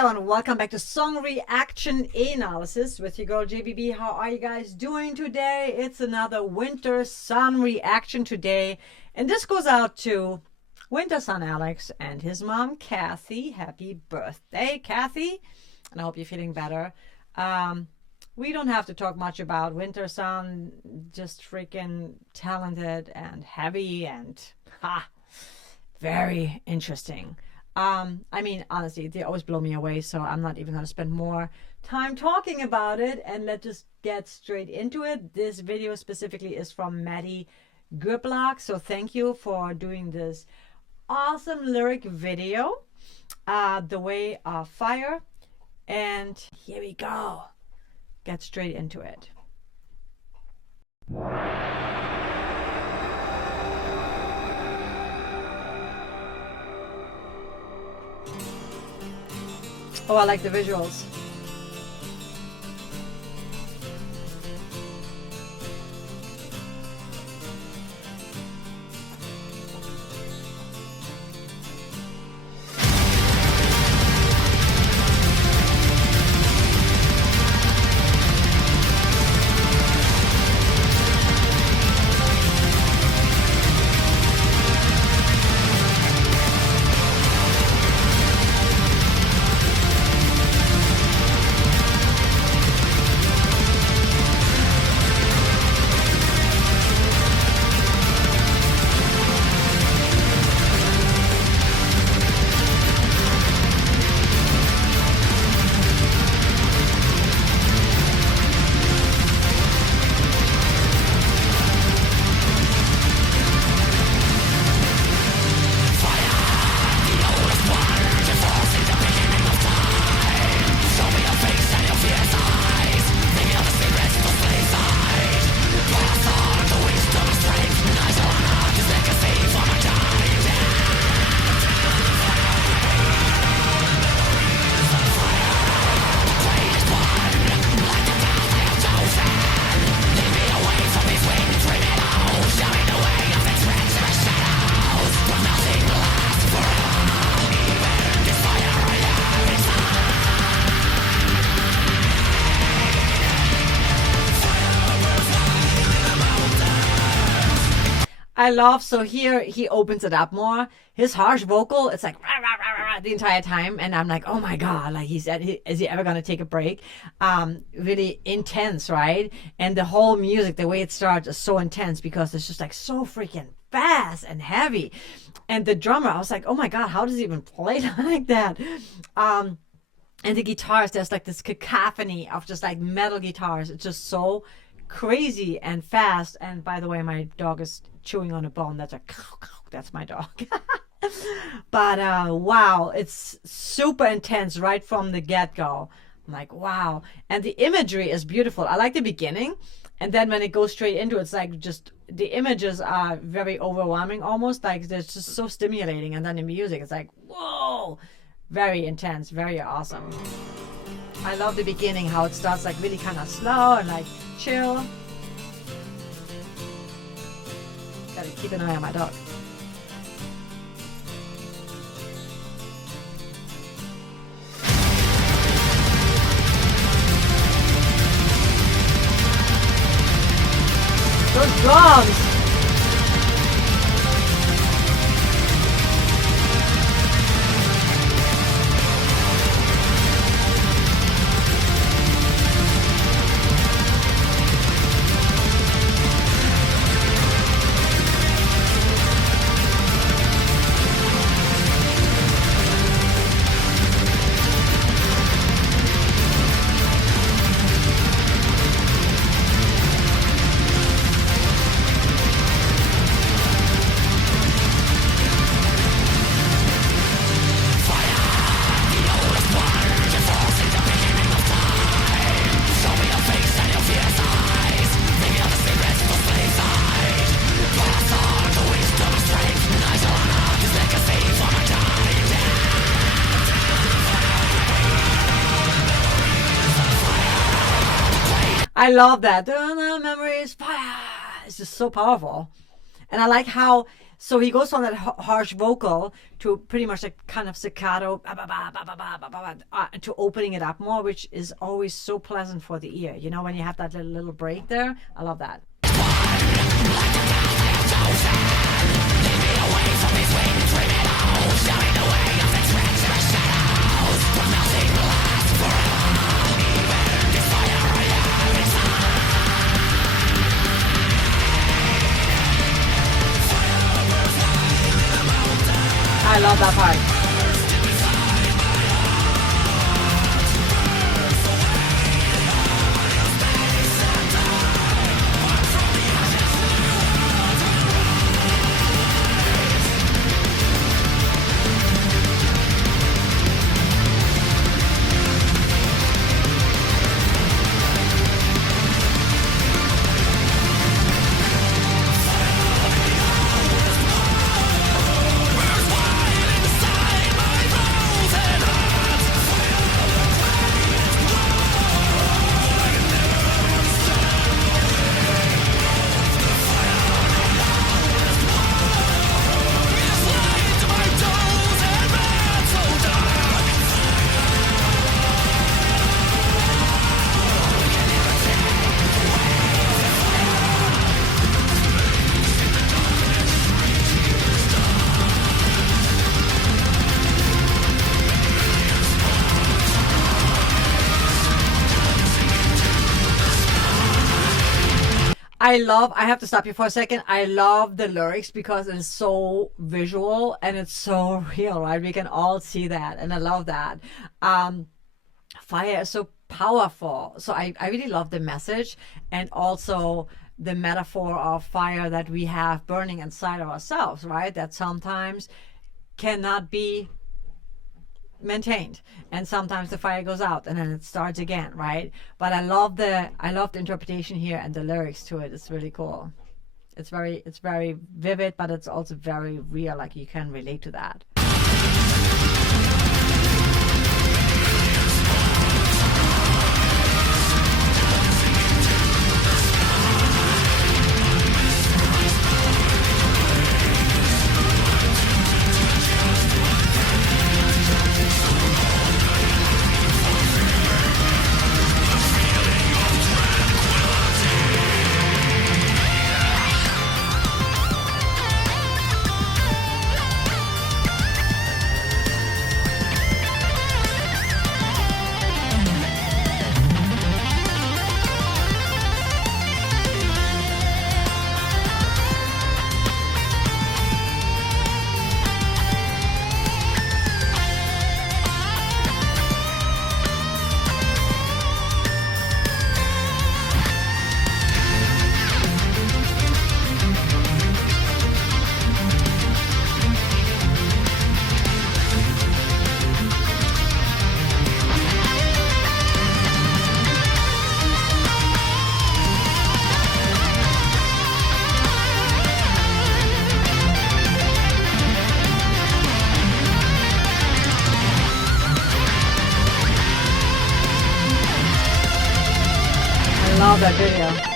hello, and welcome back to Song Reaction Analysis with your girl JBB. How are you guys doing today? It's another Wintersun reaction today, and this goes out to Wintersun Alex and his mom Kathy. Happy birthday, Kathy, and I hope you're feeling better. We don't have to talk much about Wintersun, just freaking talented and heavy and very interesting. I mean, honestly, they always blow me away, so I'm not even going to spend more time talking about it, and let's just get straight into it. This video specifically is from Maddie Goodblock, so thank you for doing this awesome lyric video, The Way of Fire, and here we go. Get straight into it. Oh, I like the visuals. I love, so here he opens it up more. His harsh vocal, it's like rah, rah, rah, rah, the entire time, and I'm like, oh my god, like he said, is he ever gonna take a break? Really intense, right? And the whole music, the way it starts is so intense because it's just like so freaking fast and heavy. And the drummer, I was like, oh my god, how does he even play like that? And the guitars, there's like this cacophony of just like metal guitars. It's just so crazy and fast. And by the way, my dog is chewing on a bone. That's a that's my dog. But wow, it's super intense right from the get-go. I'm like, wow. And the imagery is beautiful. I like the beginning, and then when it goes straight into it, it's like just the images are very overwhelming, almost like they're just so stimulating. And then the music is like, whoa, very intense, very awesome. I love the beginning, how it starts like really kind of slow and like chill. Gotta keep an eye on my dog. Those drums! I love that. The memories, fire. It's just so powerful. And I like how So he goes from that harsh vocal to pretty much a kind of staccato to opening it up more, which is always so pleasant for the ear. You know, when you have that little break there, I love that. I love that part. I have to stop you for a second. I love the lyrics because it's so visual and it's so real, right? We can all see that, and I love that. Fire is so powerful. So I really love the message, and also the metaphor of fire that we have burning inside of ourselves, right? That sometimes cannot be maintained, and sometimes the fire goes out and then it starts again, right? But I love the interpretation here and the lyrics to it. It's really cool. It's very vivid, but it's also very real, like you can relate to that. Love that video.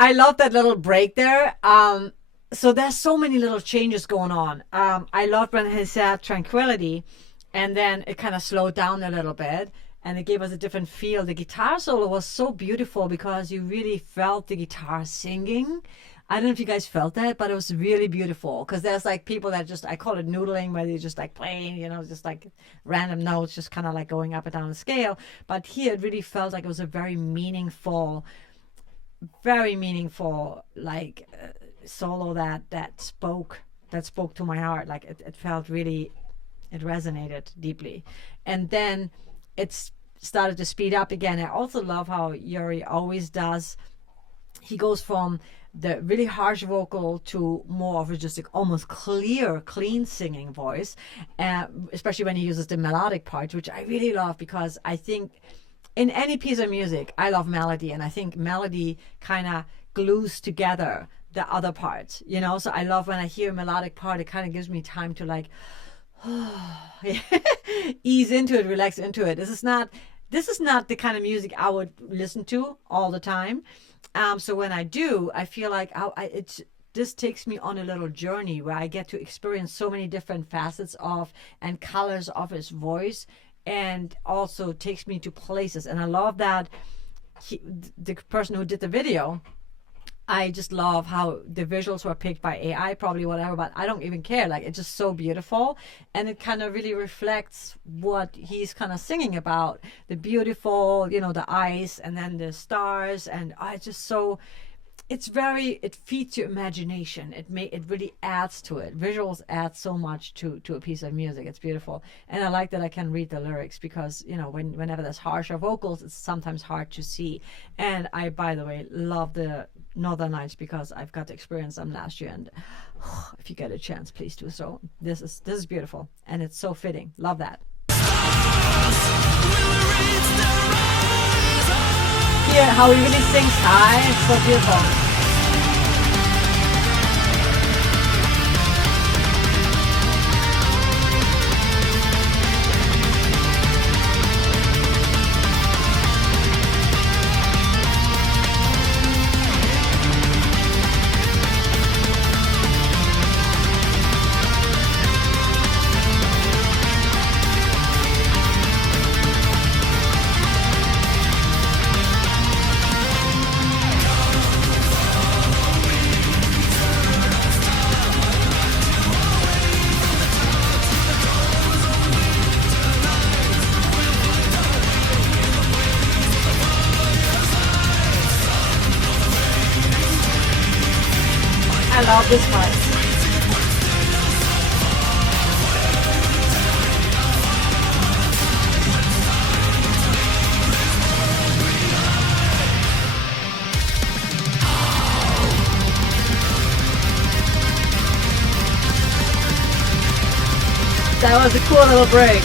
I love that little break there. So there's so many little changes going on. I loved when he said tranquility, and then it kind of slowed down a little bit, and it gave us a different feel. The guitar solo was so beautiful because you really felt the guitar singing. I don't know if you guys felt that, but it was really beautiful, because there's like people that just, I call it noodling, where they just like playing, you know, just like random notes, just kind of like going up and down the scale. But here it really felt like it was a very meaningful very meaningful, like solo that spoke to my heart. Like it felt really, it resonated deeply. And then it's started to speed up again. I also love how Yuri always does. He goes from the really harsh vocal to more of a just like almost clear, clean singing voice, especially when he uses the melodic parts, which I really love, because I think in any piece of music, I love melody, and I think melody kind of glues together the other parts, you know? So I love when I hear a melodic part, it kind of gives me time to like ease into it, relax into it. This is not the kind of music I would listen to all the time. So when I do, I feel like this takes me on a little journey where I get to experience so many different facets of and colors of his voice, and also takes me to places. And I love that the person who did the video, I just love how the visuals were picked by AI, probably whatever, but I don't even care. Like, it's just so beautiful. And it kind of really reflects what he's kind of singing about. The beautiful, you know, the ice and then the stars. And it's just so, it feeds your imagination. It really adds to it. Visuals add so much to a piece of music. It's beautiful. And I like that I can read the lyrics, because, you know, whenever there's harsher vocals, it's sometimes hard to see. And I, by the way, love the Northern Lights, because I've got to experience them last year, and if you get a chance, please do so. This is beautiful, and it's so fitting. Love that. Here, how he really sings high, it's so beautiful. I love this part. That was a cool little break.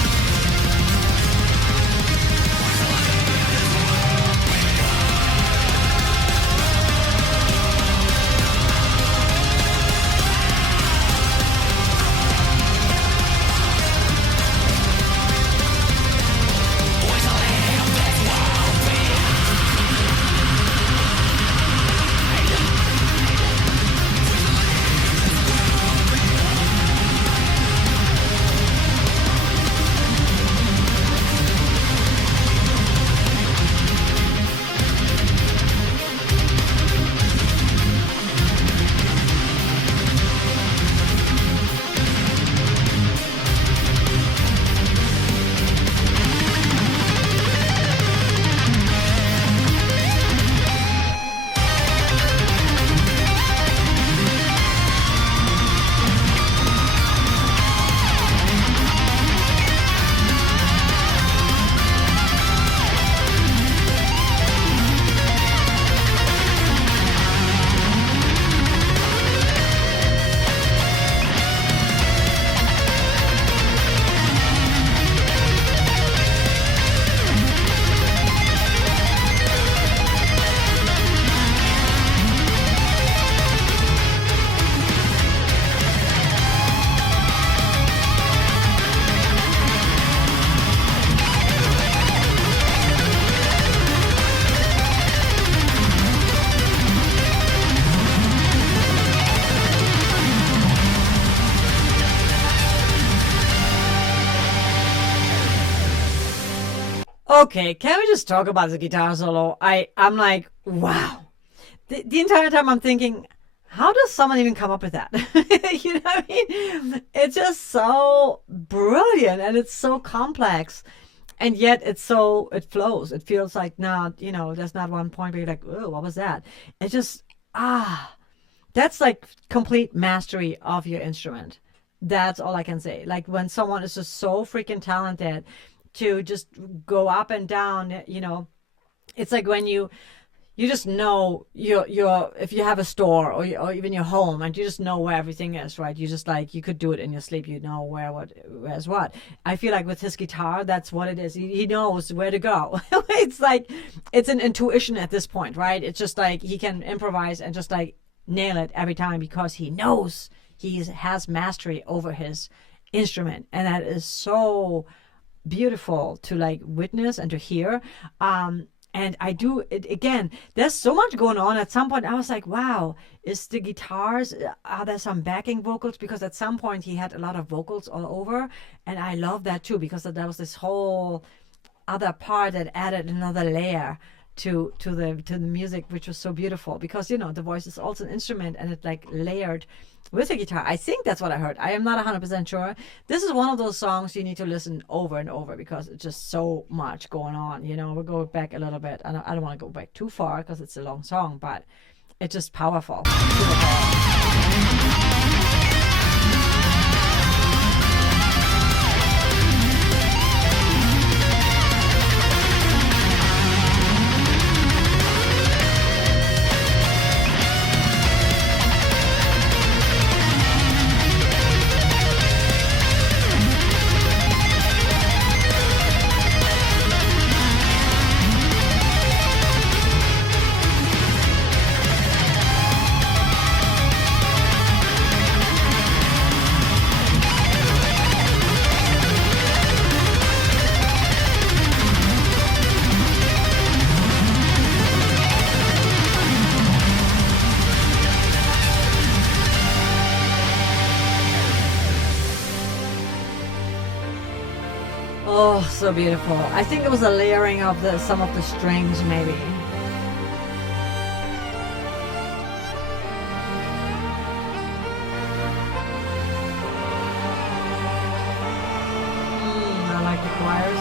Okay, can we just talk about the guitar solo? I'm like, wow. The entire time I'm thinking, how does someone even come up with that? You know what I mean? It's just so brilliant, and it's so complex. and yet it flows. It feels like now, there's not one point where you're like, oh, what was that? It just, that's like complete mastery of your instrument. That's all I can say. Like when someone is just so freaking talented to just go up and down, it's like when you just know your if you have a store or even your home and you just know where everything is, right? You just like, you could do it in your sleep, where's what. I feel like with his guitar, that's what it is. He knows where to go. It's like, it's an intuition at this point, right? It's just like he can improvise and just like nail it every time because he knows he has mastery over his instrument, and that is so beautiful to like witness and to hear. And I do it again. There's so much going on. At some point, I was like, wow, is the guitars, are there some backing vocals? Because at some point he had a lot of vocals all over. And I love that too, because there was this whole other part that added another layer to the music, which was so beautiful. Because, the voice is also an instrument, and it like layered with the guitar. I think that's what I heard. I am not 100% sure. This is one of those songs you need to listen over and over because it's just so much going on. We'll go back a little bit. I don't want to go back too far because it's a long song, but it's just powerful. Oh, so beautiful. I think it was a layering of some of the strings, maybe. I like the choirs.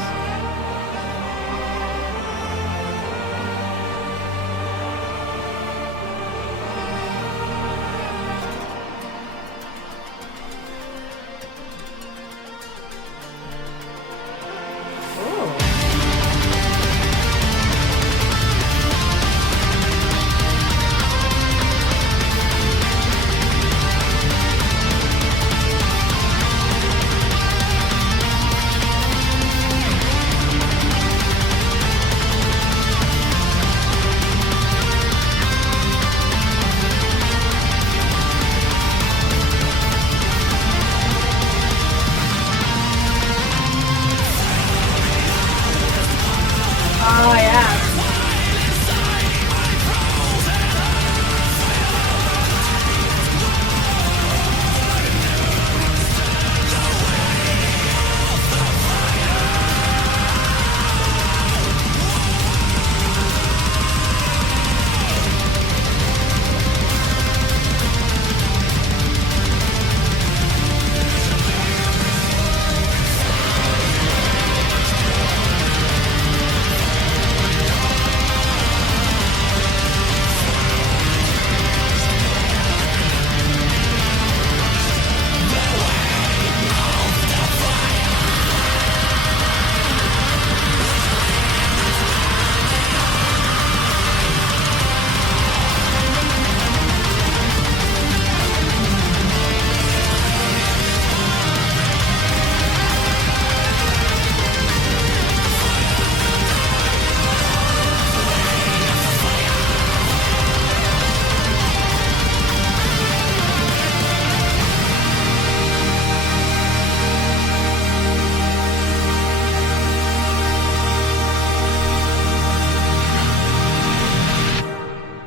Oh, yeah.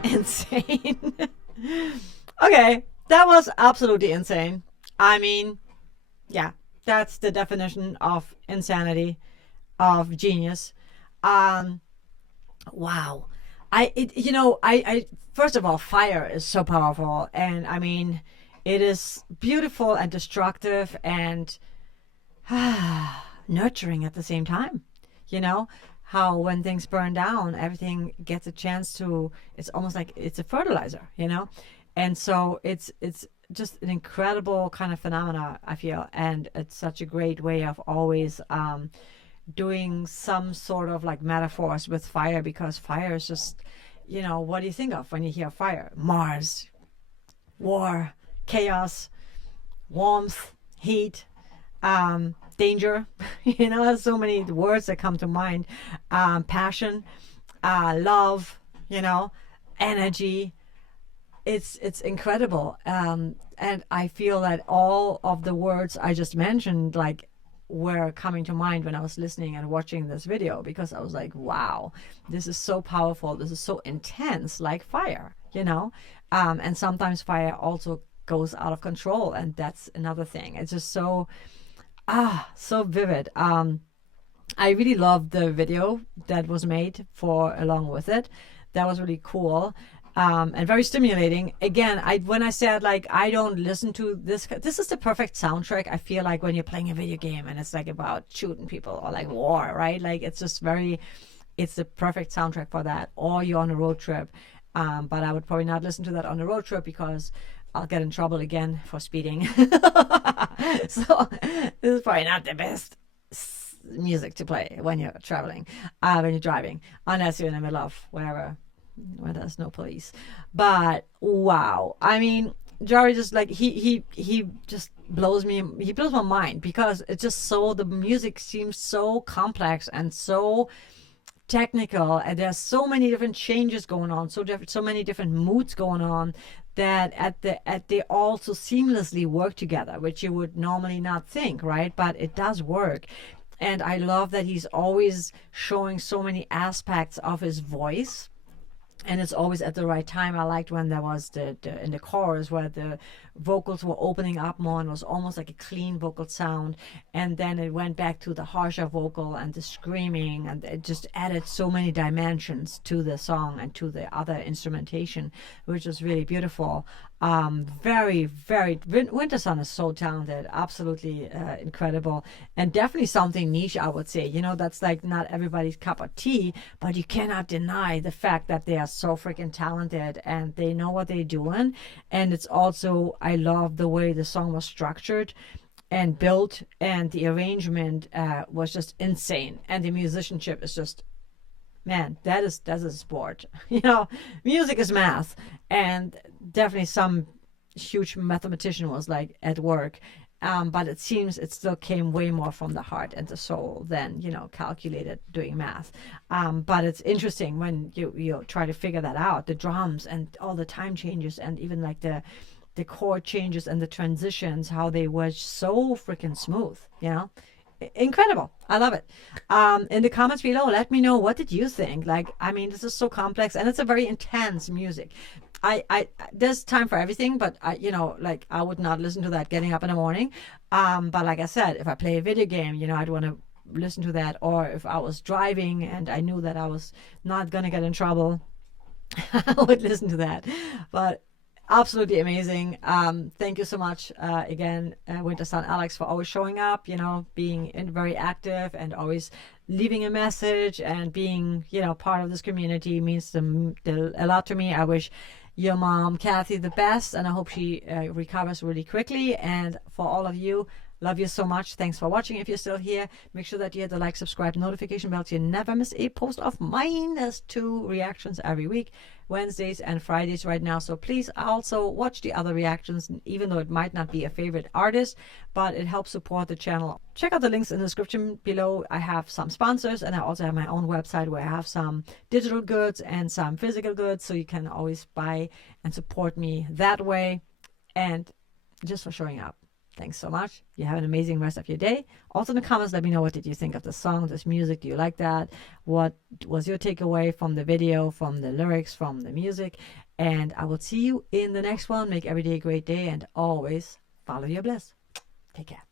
Insane. Okay, that was absolutely insane. I mean, yeah, that's the definition of insanity, of genius. Wow. I first of all, fire is so powerful, and I mean, it is beautiful and destructive and nurturing at the same time. you know, how when things burn down, everything gets a chance to, it's almost like it's a fertilizer, you know? And so it's just an incredible kind of phenomena, I feel. And it's such a great way of always doing some sort of like metaphors with fire, because fire is just, you know, what do you think of when you hear fire? Mars, war, chaos, warmth, heat, danger. You know, there's so many words that come to mind. Passion, love, you know, energy. It's incredible. And I feel that all of the words I just mentioned, like, were coming to mind when I was listening and watching this video, because I was like, wow, this is so powerful. This is so intense, like fire, you know? And sometimes fire also goes out of control, and that's another thing. It's just so vivid. I really loved the video that was made for along with it. That was really cool. And very stimulating. Again, when I said, like, I don't listen to this is the perfect soundtrack, I feel like, when you're playing a video game and it's like about shooting people or like war, right? Like, it's just it's the perfect soundtrack for that. Or you're on a road trip. But I would probably not listen to that on a road trip, because I'll get in trouble again for speeding. So this is probably not the best music to play when you're traveling, when you're driving, unless you're in the middle of wherever, where there's no police. But wow, I mean, Jari just like he just blows my mind, because it's just so, the music seems so complex and so technical, and there's so many different changes going on, so many different moods going on, that they also seamlessly work together, which you would normally not think, right? But it does work. And I love that he's always showing so many aspects of his voice, and it's always at the right time. I liked when there was the in the chorus where the vocals were opening up more, and it was almost like a clean vocal sound, and then it went back to the harsher vocal and the screaming, and it just added so many dimensions to the song and to the other instrumentation, which was really beautiful. Very, very, Wintersun is so talented, absolutely incredible, and definitely something niche, I would say. You know, that's like not everybody's cup of tea, but you cannot deny the fact that they are so freaking talented and they know what they're doing. And it's also, I love the way the song was structured and built, and the arrangement was just insane, and the musicianship is just, man, that's a sport. You know, music is math, and definitely some huge mathematician was like at work. But it seems it still came way more from the heart and the soul than, you know, calculated doing math. But it's interesting when you try to figure that out, the drums and all the time changes, and even like the chord changes and the transitions, how they were so freaking smooth, you know? Incredible. I love it. In the comments below, let me know, what did you think? Like, I mean, this is so complex, and it's a very intense music. I there's time for everything, but you know, like, I would not listen to that getting up in the morning. But like I said, if I play a video game, you know, I'd want to listen to that. Or if I was driving and I knew that I was not gonna get in trouble, I would listen to that. But absolutely amazing. Thank you so much again, Wintersun Alex, for always showing up, you know, being very active and always leaving a message, and being, you know, part of this community means a lot to me. I wish your mom Kathy the best, and I hope she recovers really quickly. And for all of you, love you so much. Thanks for watching. If you're still here, make sure that you hit the like, subscribe, notification bell so you never miss a post of mine. There's 2 reactions every week, Wednesdays and Fridays right now. So please also watch the other reactions, even though it might not be a favorite artist, but it helps support the channel. Check out the links in the description below. I have some sponsors, and I also have my own website where I have some digital goods and some physical goods, so you can always buy and support me that way. And just for showing up, thanks so much. You have an amazing rest of your day. Also in the comments, let me know, what did you think of the song, this music? Do you like that? What was your takeaway from the video, from the lyrics, from the music? And I will see you in the next one. Make every day a great day, and always follow your bliss. Take care.